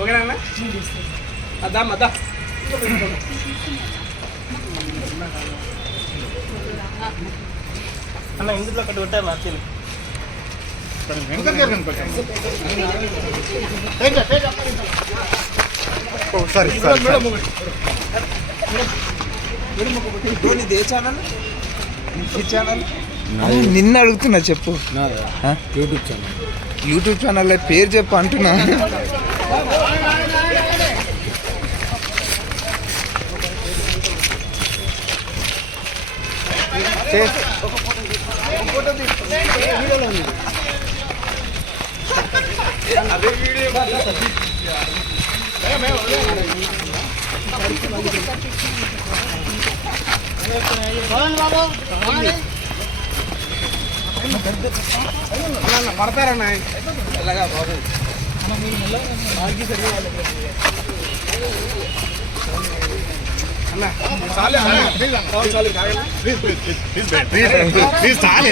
ఓకేనా అన్న? అద్దా అద్దా. అన్న ఇందులో ఒకటి ఉంటాయి మార్చిలు. సరే సరే ఏ ఛానల్? ఛానల్? నిన్న అడుగుతున్నా చెప్పు. YouTube channel. యూట్యూబ్ ఛానల్ పేరు చెప్పు అంటున్నా. పడతారన్నా ఎలాగా బాబు అన్న చాలే అన్న చాలు చాలు ప్లీజ్ ప్లీజ్ ప్లీజ్ చాలు